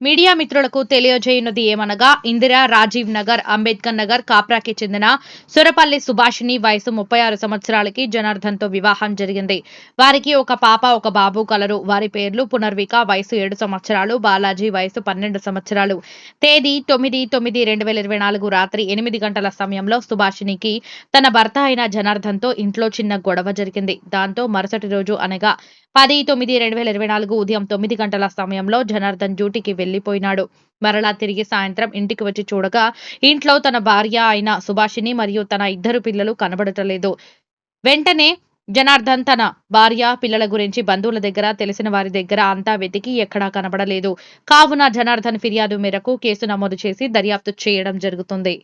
Media మిత్రులకు తెలియజేయున్నది ఏమనగా ఇందిరా రాజీవ్ నగర్ అంబేద్కర్ నగర్ కాప్రాకి చెందిన సురపల్లి సుభాషిణి వయసు 36 సంవత్సరాలకి జనార్దన్ తో వివాహం జరిగింది. వారికి ఒక పాప ఒక బాబు కలరు. వారి పేర్లు పునర్విక వయసు 7 సంవత్సరాలు, బాలాజీ వయసు 12 సంవత్సరాలు. తేదీ 9/9/2024 రాత్రి 8 గంటల సమయంలో సుభాషిణికి తన భర్త అయిన జనార్దన్ తో ఇంట్లో చిన్న గొడవ జరిగింది. దాంతో మరుసటి రోజు అనగా 10/9/2024 ఉదయం 9 గంటల సమయంలో జనార్దన్ డ్యూటీకి వెళ్లిపోయినాడు. మరలా తిరిగి సాయంత్రం ఇంటికి వచ్చి చూడగా ఇంట్లో తన భార్య అయిన సుభాషిణి మరియు తన 2 పిల్లలు కనబడటలేదు. వెంటనే జనార్దన్ తన భార్య పిల్లల గురించి బంధువుల దగ్గర తెలిసిన వారి దగ్గర అంతా వెతికి ఎక్కడా కనబడలేదు. కావున జనార్దన్ ఫిర్యాదు మేరకు కేసు నమోదు చేసి దర్యాప్తు చేయడం జరుగుతుంది.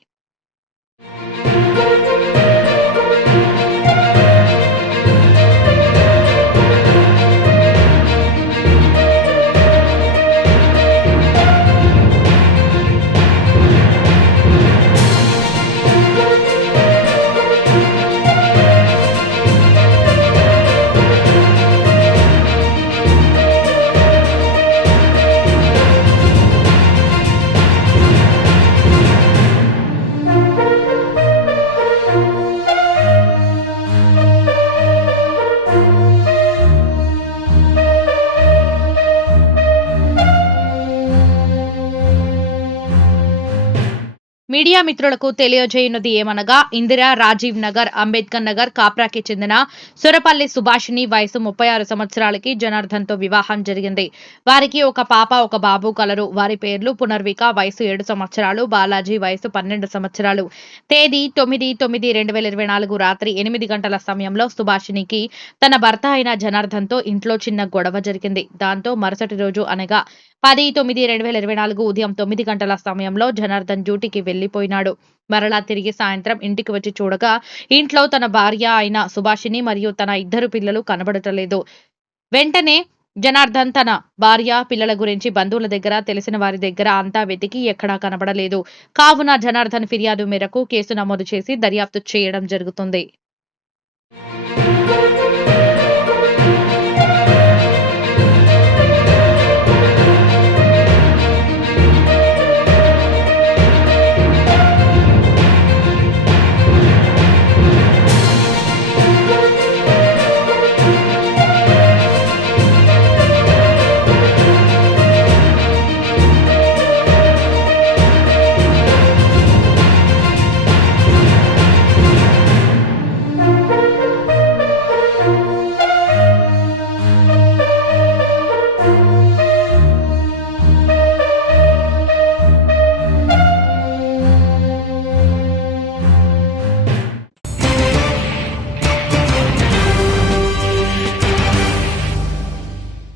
మీడియా మిత్రులకు తెలియజేయున్నది ఏమనగా ఇందిరా రాజీవ్ నగర్ అంబేద్కర్ నగర్ కాప్రాకి చెందిన సురపల్లి సుభాషిణి వయసు 36 సంవత్సరాలకి జనార్దన్ తో వివాహం జరిగింది. వారికి ఒక పాప ఒక బాబు కలరు. వారి పేర్లు పునర్విక వయసు 7 సంవత్సరాలు, బాలాజీ వయసు 12 సంవత్సరాలు. తేదీ 9/9/2024 రాత్రి 8 గంటల సమయంలో సుభాషిణికి తన భర్త అయిన జనార్దన్ తో ఇంట్లో చిన్న గొడవ జరిగింది. దాంతో మరుసటి రోజు అనగా 10/9/2024 ఉదయం 9 గంటల సమయంలో జనార్దన్ డ్యూటీకి వెళ్లిపోయినాడు. మరలా తిరిగి సాయంత్రం ఇంటికి వచ్చి చూడగా ఇంట్లో తన భార్య అయిన సుభాషిని మరియు తన 2 పిల్లలు కనబడటలేదు. వెంటనే జనార్దన్ తన భార్య పిల్లల గురించి బంధువుల దగ్గర తెలిసిన వారి దగ్గర అంతా వెతికి ఎక్కడా కనబడలేదు. కావున జనార్దన్ ఫిర్యాదు మేరకు కేసు నమోదు చేసి దర్యాప్తు చేయడం జరుగుతుంది.